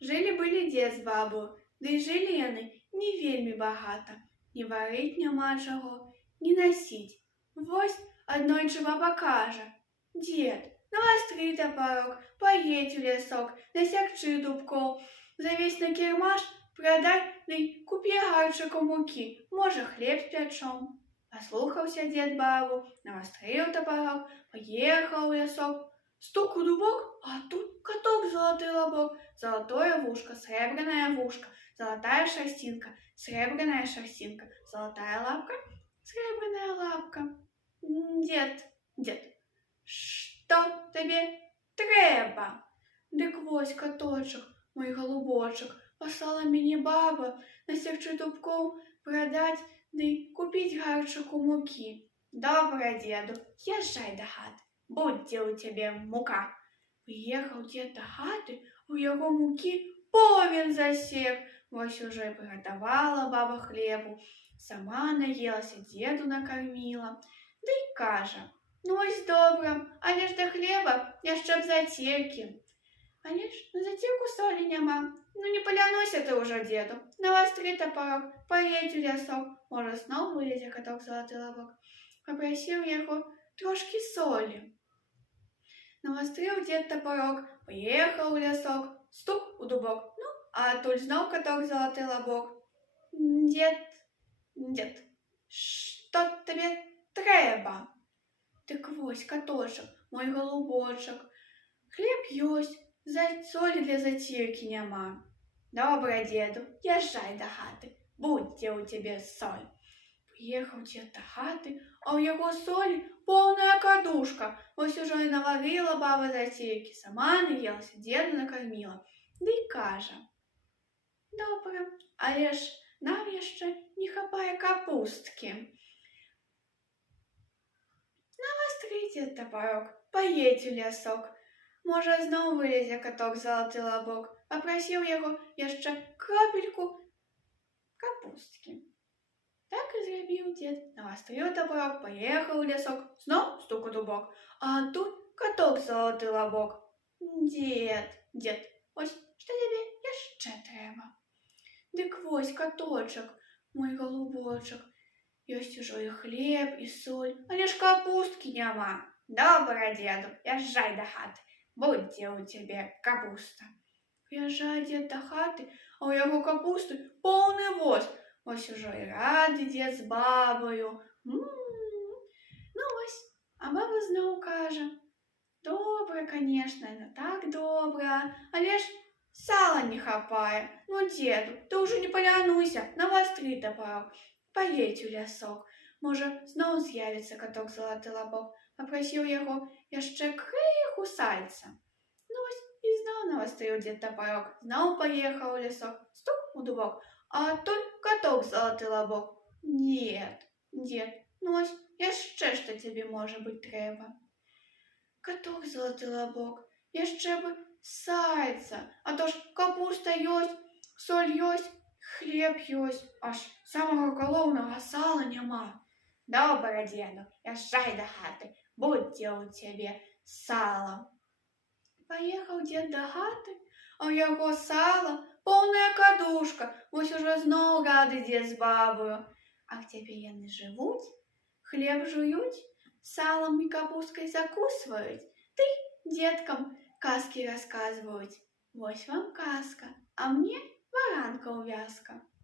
Жылі-былі дзед з бабу, ды і жылі яны не вельмі багата. Ні варыць няма чаго, ні насіць. Вось аднойчы баба кажа: «Дзед, навастры тапарок, паедзь у лясок, насякчы дубкоў, завесь на кірмаш, прадай, ды купі гарчыку мукі, можа, хлеб спячом». Паслухаўся дзед бабу, навастрыў тапарок, паехаў у лясок. Стук у дубок, а тут каток золоты лобок, золотое вушко, сребраное вушко, золотая шерстинка, сребраная шерстинка, золотая лапка, сребраная лапка. Дед, что тебе трэба? Дык вось каточек, мой голубочек, послала мяне баба насекчы дубкоў прадаць ды купіць гарчыку мукі. Добра, деду, езжай да хаты, будзе ў цябе мука. Прыехаў дзед да хаты, у яго мукі повен засек. Вось ужо і прыгатавала баба хлебу, сама наелася, дзеду накарміла. Ды і кажа: «Ну вось добра, але ж да хлеба яшчэ б зацекі». Але ж на зацеку солі няма. Ну не палянуйся ты ўжо, деду, навастры тапарок, паедзь у лясок, можа, зноў вылезе каток залаты лобок. Папрасіў яго трошкі солі. Навастрыў дзед тапарок, паехаў у лясок, стук у дубок, ну, а адтуль зноў каток залаты лобок. Дед, што табе трэба? Дык вось каточак, мой голубочак, хлеб ёсць, солі для заціркі няма. Добра, деду, езжай да хаты, будзе ў цябе соль. Прыехаў дзед да хаты, а ў яго солі поўная кадушка. Вось ужо і наварыла баба заціркі, сама наелася, дзеду накарміла. Ды і кажа: «Добра, але ж нам яшчэ не хапае капусткі». Навастры дзед тапарок, паедзь у лясок, можа, зноў вылезе каток залаты лобок. Папрасіў яго яшчэ кропельку капусткі. Так і зрабіў дзед. Навастрыў тапарок, паехаў у лясок, зноў стук у дубок, а тут каток залаты лобок. Дед, ось што табе яшчэ трэба? Дык вось каточак, мой голубочак, ёсць ужо і хлеб, і соль, але ж капусткі няма. Добра, деду, езжай да хаты, будзе ў цябе капуста. Прыязджае дзед да хаты, а ў яго капусты поўны воз. Вось ужо і рады дзед з бабаю. Ну вось, а баба зноў кажа: «Добра, канешне, так добра, але ж сала не хапае. Ну, деду, ты ўжо не палянуйся, навастры тапарок, паедзь у лясок, можа, зноў з'явіцца каток залаты лобок». Папрасіў яго яшчэ крыху сальца. Ну вось і зноў навастрыў дзед тапарок, зноў паехаў у лясок, стук у дубок, а тут каток залаты лобок. Дед, ну вось яшчэ што цябе, можа быць, трэба? Каток залаты лобок, яшчэ бы сальца, а то ж капуста ёсць, соль ёсць, хлеб ёсць, аж самага галоўнага сала няма. Добра, деду, езжай да хаты, будзе ў цябе сала. Паехаў дзед да хаты, а ў яго сала поўная кадушка. Вось ужо зноў рады дзед з бабаю. А цяпер яны жывуць, хлеб жуюць, салам і капусткай закусваюць, ды дзеткам казкі расказваюць. Вось вам казка, а мне варанка ўвязка.